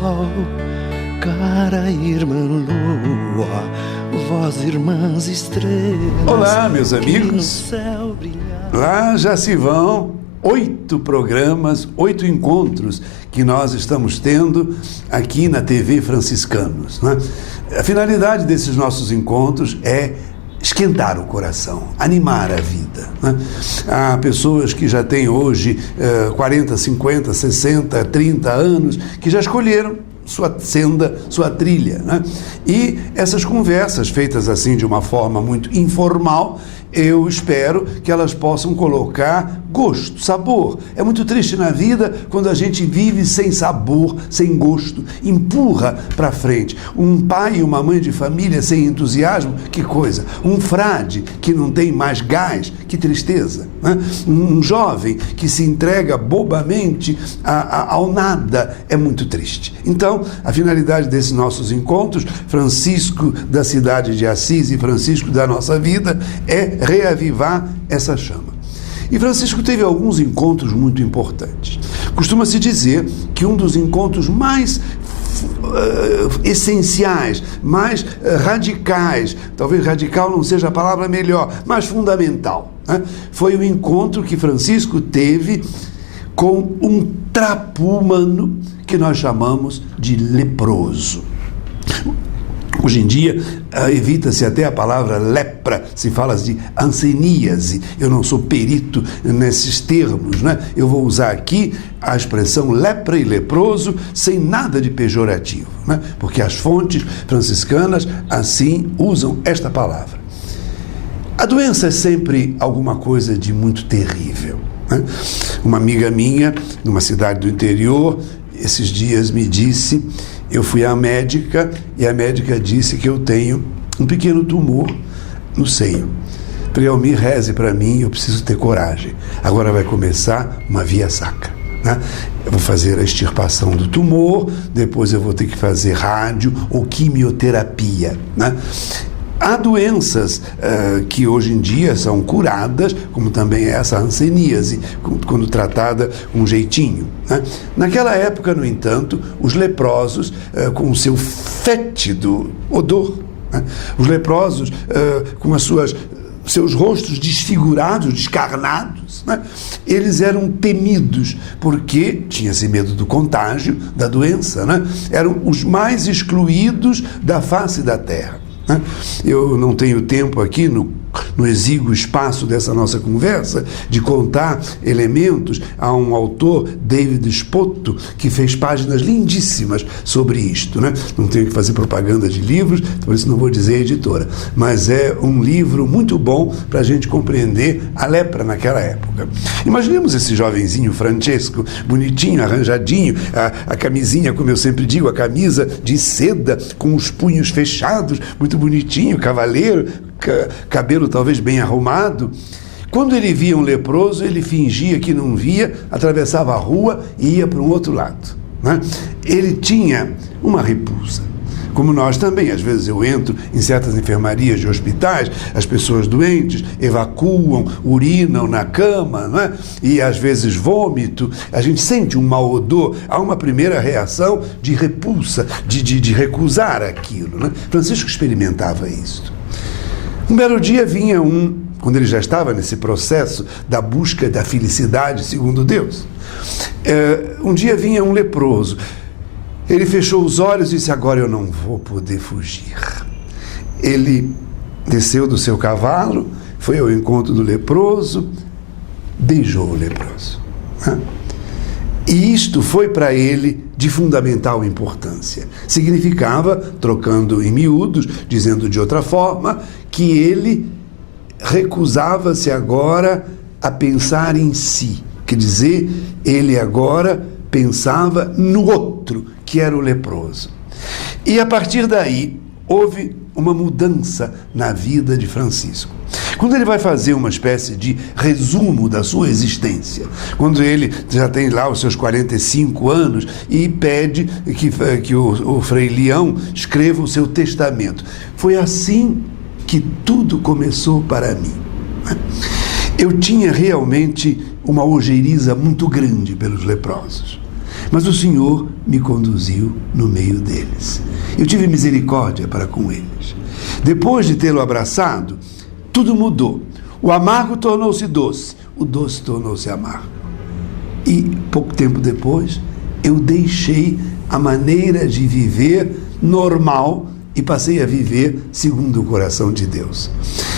sol, cara irmã lua, vós irmãs estrelas. Olá, meus amigos. Lá já se vão 8 programas, 8 encontros que nós estamos tendo aqui na TV Franciscanos, né? A finalidade desses nossos encontros é esquentar o coração, animar a vida, né? Há pessoas que já têm hoje 40, 50, 60, 30 anos, que já escolheram sua senda, sua trilha, né? E essas conversas feitas assim de uma forma muito informal, eu espero que elas possam colocar gosto, sabor. É muito triste na vida quando a gente vive sem sabor, sem gosto, empurra para frente. Um pai e uma mãe de família sem entusiasmo, que coisa. Um frade que não tem mais gás, que tristeza, né? Um jovem que se entrega bobamente ao nada, é muito triste. Então, a finalidade desses nossos encontros, Francisco da cidade de Assis e Francisco da nossa vida, é reavivar essa chama. E Francisco teve alguns encontros muito importantes. Costuma-se dizer que um dos encontros mais essenciais, mais radicais, talvez radical não seja a palavra melhor, mas fundamental, né? Foi o encontro que Francisco teve com um trapo humano que nós chamamos de leproso. Hoje em dia, evita-se até a palavra lepra, se fala de hanseníase. Eu não sou perito nesses termos, né? Eu vou usar aqui a expressão lepra e leproso sem nada de pejorativo, né? Porque as fontes franciscanas assim usam esta palavra. A doença é sempre alguma coisa de muito terrível, né? Uma amiga minha, numa cidade do interior, esses dias me disse... Eu fui à médica e a médica disse que eu tenho um pequeno tumor no seio. Prealmir, reze para mim, eu preciso ter coragem. Agora vai começar uma via sacra, né? Eu vou fazer a extirpação do tumor, depois eu vou ter que fazer rádio ou quimioterapia, né? Há doenças que hoje em dia são curadas, como também essa hanseníase, quando tratada com um jeitinho, né? Naquela época, no entanto, os leprosos, com o seu fétido odor, né? Os leprosos, com seus rostos desfigurados, descarnados, né? Eles eram temidos, porque tinha-se medo do contágio, da doença, né? Eram os mais excluídos da face da terra. Eu não tenho tempo aqui, no exíguo espaço dessa nossa conversa, de contar elementos. Há um autor, David Spoto, que fez páginas lindíssimas sobre isto, né? Não tenho que fazer propaganda de livros, por isso não vou dizer editora, mas é um livro muito bom para a gente compreender a lepra naquela época. Imaginemos esse jovenzinho Francesco, bonitinho, arranjadinho, a camisinha, como eu sempre digo, a camisa de seda com os punhos fechados, muito bonitinho, cavaleiro, cabelo talvez bem arrumado. Quando ele via um leproso, ele fingia que não via, atravessava a rua e ia para um outro lado, né? Ele tinha uma repulsa. Como nós também, às vezes eu entro em certas enfermarias de hospitais, as pessoas doentes evacuam, urinam na cama, né? E às vezes vômito, a gente sente um mau odor, há uma primeira reação de repulsa, de recusar aquilo, né? Francisco experimentava isso. Um belo dia vinha quando ele já estava nesse processo da busca da felicidade segundo Deus, um dia vinha um leproso. Ele fechou os olhos e disse: agora eu não vou poder fugir. Ele desceu do seu cavalo, foi ao encontro do leproso, beijou o leproso, né? E isto foi para ele de fundamental importância. Significava, trocando em miúdos, dizendo de outra forma, que ele recusava-se agora a pensar em si. Quer dizer, ele agora pensava no outro, que era o leproso. E a partir daí, houve uma mudança na vida de Francisco. Quando ele vai fazer uma espécie de resumo da sua existência, quando ele já tem lá os seus 45 anos e pede que o Frei Leão escreva o seu testamento. Foi assim que tudo começou para mim. Eu tinha realmente uma ojeiriza muito grande pelos leprosos. Mas o Senhor me conduziu no meio deles. Eu tive misericórdia para com eles. Depois de tê-lo abraçado, tudo mudou. O amargo tornou-se doce, o doce tornou-se amargo. E pouco tempo depois, eu deixei a maneira de viver normal e passei a viver segundo o coração de Deus.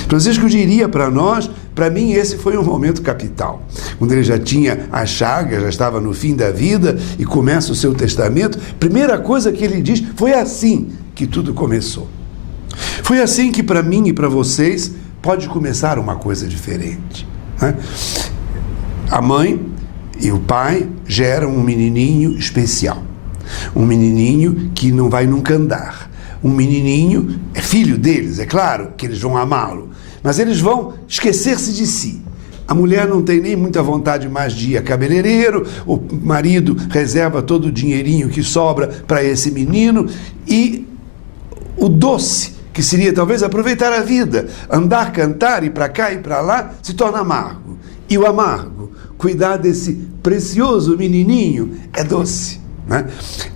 Francisco diria para nós, para mim esse foi um momento capital, quando ele já tinha as chagas, já estava no fim da vida e começa o seu testamento. Primeira coisa que ele diz, foi assim que tudo começou. Foi assim que para mim e para vocês pode começar uma coisa diferente, né? A mãe e o pai geram um menininho especial, um menininho que não vai nunca andar. Um menininho, é filho deles, é claro que eles vão amá-lo, mas eles vão esquecer-se de si. A mulher não tem nem muita vontade mais de ir a cabeleireiro, o marido reserva todo o dinheirinho que sobra para esse menino, e o doce, que seria talvez aproveitar a vida, andar, cantar, ir para cá e para lá, se torna amargo. E o amargo, cuidar desse precioso menininho, é doce.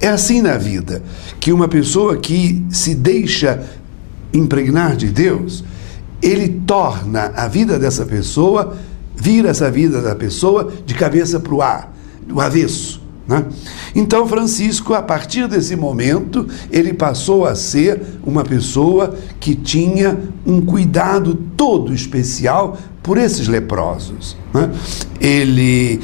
É assim na vida, que uma pessoa que se deixa impregnar de Deus, ele torna a vida dessa pessoa, vira essa vida da pessoa de cabeça para o ar, do avesso, né? Então Francisco, a partir desse momento, ele passou a ser uma pessoa que tinha um cuidado todo especial por esses leprosos, né? Ele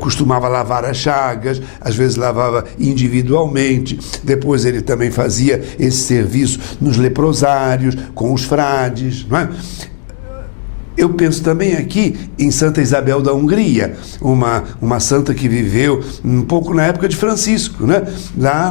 costumava lavar as chagas, às vezes lavava individualmente, depois ele também fazia esse serviço nos leprosários, com os frades, não é? Eu penso também aqui em Santa Isabel da Hungria, uma santa que viveu um pouco na época de Francisco, né? Lá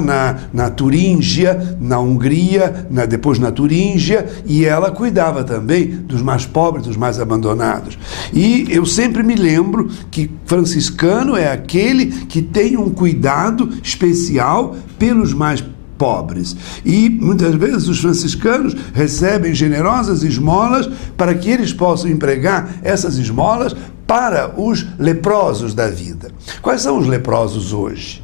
na Turíngia, na Hungria, depois na Turíngia, e ela cuidava também dos mais pobres, dos mais abandonados. E eu sempre me lembro que franciscano é aquele que tem um cuidado especial pelos mais pobres. E muitas vezes os franciscanos recebem generosas esmolas para que eles possam empregar essas esmolas para os leprosos da vida. Quais são os leprosos hoje?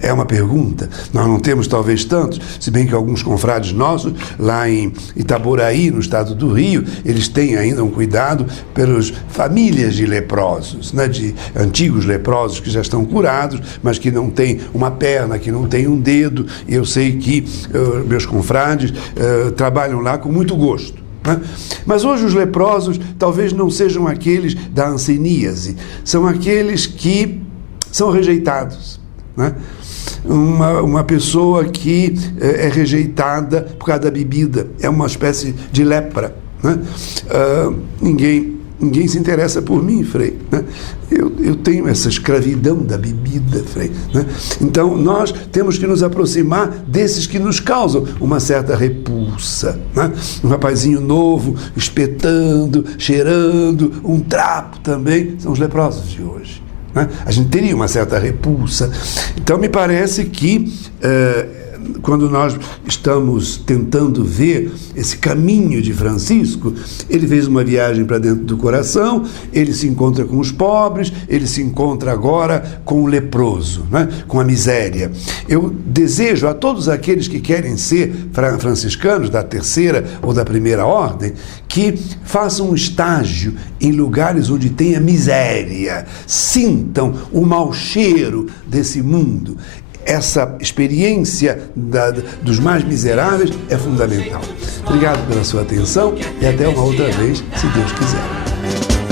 É uma pergunta. Nós não temos talvez tantos, se bem que alguns confrades nossos, lá em Itaboraí, no estado do Rio, eles têm ainda um cuidado pelas famílias de leprosos, né? De antigos leprosos que já estão curados, mas que não têm uma perna, que não têm um dedo. Eu sei que meus confrades trabalham lá com muito gosto. Mas hoje os leprosos talvez não sejam aqueles da hanseníase, são aqueles que são rejeitados. Uma pessoa que é rejeitada por causa da bebida, é uma espécie de lepra, né? Ninguém se interessa por mim, Frei, né? Eu tenho essa escravidão da bebida, Frei, né? Então nós temos que nos aproximar desses que nos causam uma certa repulsa, né? Um rapazinho novo, espetando, cheirando, um trapo também, são os leprosos de hoje. A gente teria uma certa repulsa. Então me parece que quando nós estamos tentando ver esse caminho de Francisco, ele fez uma viagem para dentro do coração, ele se encontra com os pobres, ele se encontra agora com o leproso, né? Com a miséria. Eu desejo a todos aqueles que querem ser franciscanos da terceira ou da primeira ordem, que façam um estágio em lugares onde tenha miséria, sintam o mau cheiro desse mundo. Essa experiência dos mais miseráveis é fundamental. Obrigado pela sua atenção e até uma outra vez, se Deus quiser.